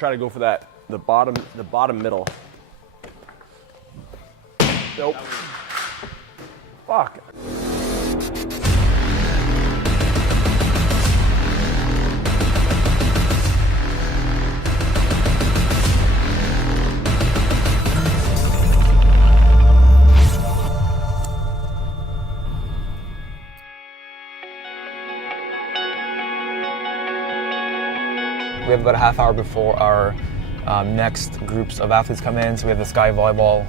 Try to go for that, the bottom middle. Nope. Fuck. We have about a half hour before our next groups of athletes come in. So we have the SKY Volleyball,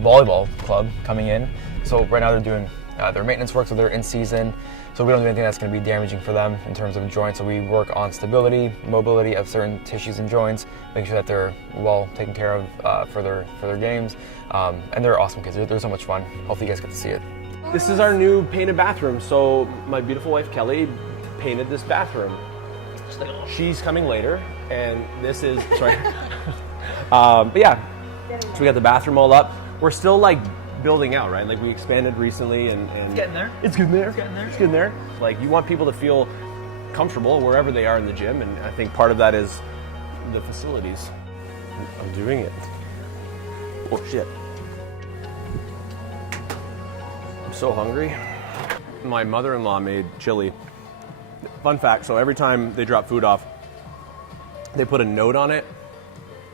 Volleyball Club coming in. So right now they're doing their maintenance work, so they're in season. So we don't do anything that's going to be damaging for them in terms of joints. So we work on stability, mobility of certain tissues and joints, making sure that they're well taken care of for their games. And they're awesome kids. They're so much fun. Hopefully you guys get to see it. This is our new painted bathroom. So my beautiful wife Kelly painted this bathroom. She's coming later, and this is sorry. But yeah, so we got the bathroom all up. We're still like building out, right? Like we expanded recently, and it's getting there. It's getting there. It's getting there. It's getting there. Like you want people to feel comfortable wherever they are in the gym, and I think part of that is the facilities. I'm doing it. Oh shit! I'm so hungry. My mother-in-law made chili. Fun fact, so every time they drop food off, they put a note on it,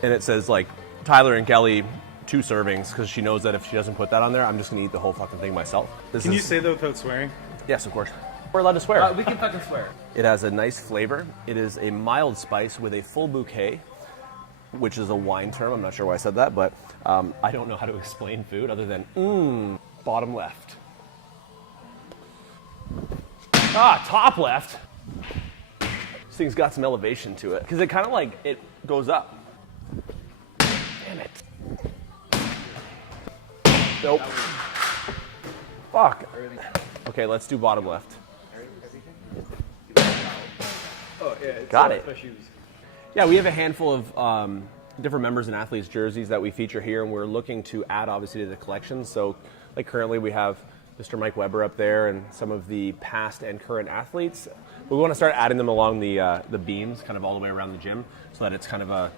and it says like, Tyler and Kelly, 2 servings, because she knows that if she doesn't put that on there, I'm just going to eat the whole fucking thing myself. Can you say that without swearing? Yes, of course. We're allowed to swear. We can fucking swear. It has a nice flavor. It is a mild spice with a full bouquet, which is a wine term. I'm not sure why I said that, but I don't know how to explain food other than, bottom left. Top left. This thing's got some elevation to it because it kind of like it goes up. Damn it. Nope. Fuck. Okay, let's do bottom left. Oh, yeah. Got it. Yeah, we have a handful of different members and athletes jerseys that we feature here, and we're looking to add obviously to the collection. So like currently we have Mr. Mike Weber up there and some of the past and current athletes. We want to start adding them along the beams kind of all the way around the gym so that it's kind of a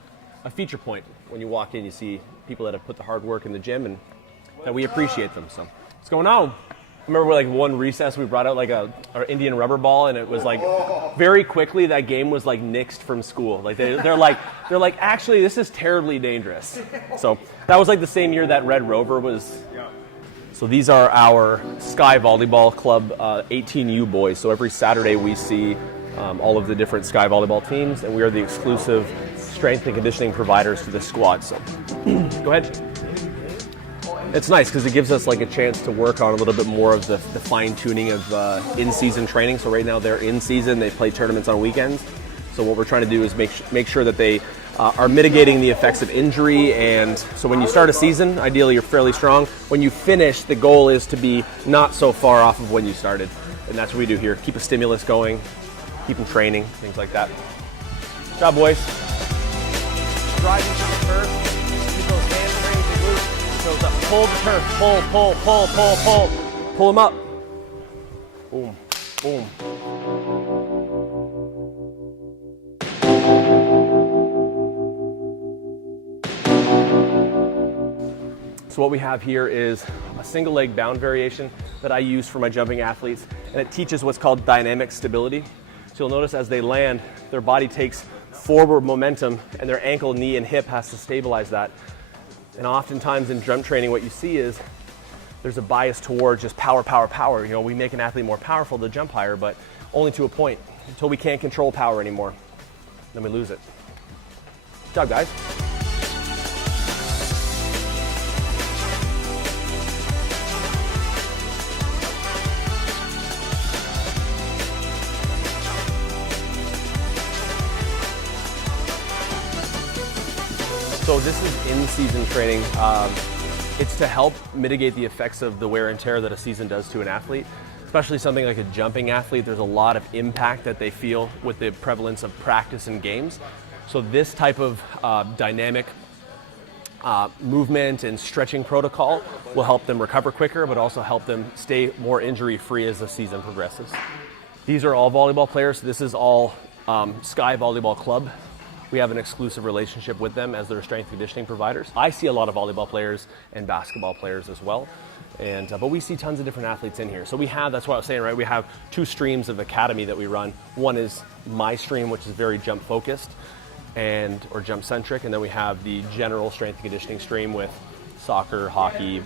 feature point. When you walk in, you see people that have put the hard work in the gym and that we appreciate them. So what's going on? I remember like one recess we brought out like our Indian rubber ball, and it was like very quickly that game was like nixed from school. Like they're like actually this is terribly dangerous. So that was like the same year that Red Rover was. So these are our SKY Volleyball Club 18U boys. So every Saturday we see all of the different SKY Volleyball teams, and we are the exclusive strength and conditioning providers to the squad. So go ahead. It's nice because it gives us like a chance to work on a little bit more of the fine tuning of in-season training. So right now they're in season, they play tournaments on weekends. So what we're trying to do is make sure that they are mitigating the effects of injury, and so when you start a season, ideally you're fairly strong. When you finish, the goal is to be not so far off of when you started, and that's what we do here. Keep a stimulus going, keep them training, things like that. Good job, boys. Drive into the turf, keep those hamstrings and glutes, goes up, pull the turf, pull them up. Boom, boom. So what we have here is a single leg bound variation that I use for my jumping athletes, and it teaches what's called dynamic stability. So you'll notice as they land, their body takes forward momentum, and their ankle, knee, and hip has to stabilize that. And oftentimes in jump training, what you see is there's a bias toward just power. You know, we make an athlete more powerful to jump higher, but only to a point, until we can't control power anymore. Then we lose it. Good job, guys. So this is in-season training. It's to help mitigate the effects of the wear and tear that a season does to an athlete, especially something like a jumping athlete. There's a lot of impact that they feel with the prevalence of practice and games. So this type of dynamic movement and stretching protocol will help them recover quicker, but also help them stay more injury-free as the season progresses. These are all volleyball players. This is all SKY Volleyball Club. We have an exclusive relationship with them as their strength conditioning providers. I see a lot of volleyball players and basketball players as well. But we see tons of different athletes in here. So that's what I was saying, right? We have 2 streams of academy that we run. One is my stream, which is very jump focused or jump centric. And then we have the general strength conditioning stream with soccer, hockey,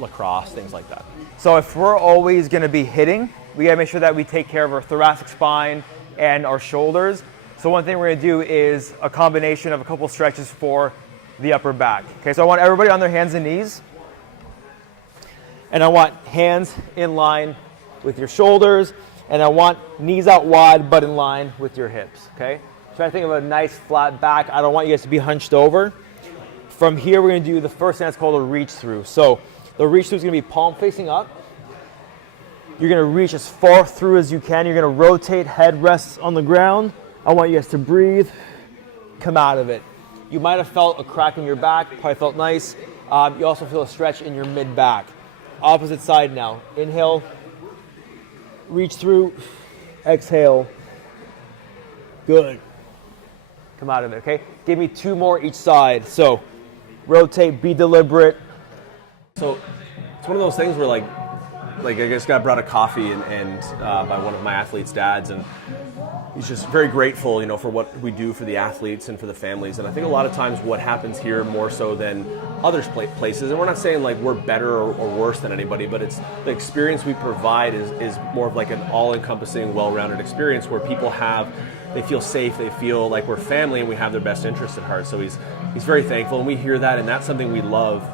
lacrosse, things like that. So if we're always going to be hitting, we got to make sure that we take care of our thoracic spine and our shoulders. So one thing we're going to do is a combination of a couple stretches for the upper back. Okay, so I want everybody on their hands and knees. And I want hands in line with your shoulders. And I want knees out wide but in line with your hips. Okay? Try to think of a nice flat back. I don't want you guys to be hunched over. From here, we're going to do the first thing that's called a reach through. So the reach through is going to be palm facing up. You're going to reach as far through as you can. You're going to rotate, head rests on the ground. I want you guys to breathe, come out of it. You might have felt a crack in your back, probably felt nice. You also feel a stretch in your mid-back. Opposite side now. Inhale, reach through, exhale. Good. Come out of it, okay? Give me 2 more each side. So rotate, be deliberate. So it's one of those things where like I just got brought a coffee and by one of my athletes' dads, and he's just very grateful, for what we do for the athletes and for the families. And I think a lot of times what happens here more so than other places, and we're not saying like we're better or worse than anybody, but it's the experience we provide is more of like an all-encompassing, well-rounded experience where people they feel safe, they feel like we're family, and we have their best interest at heart. So he's very thankful, and we hear that, and that's something we love,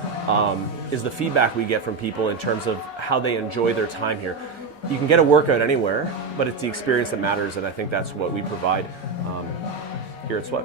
is the feedback we get from people in terms of how they enjoy their time here. You can get a workout anywhere, but it's the experience that matters, and I think that's what we provide here at Sweat.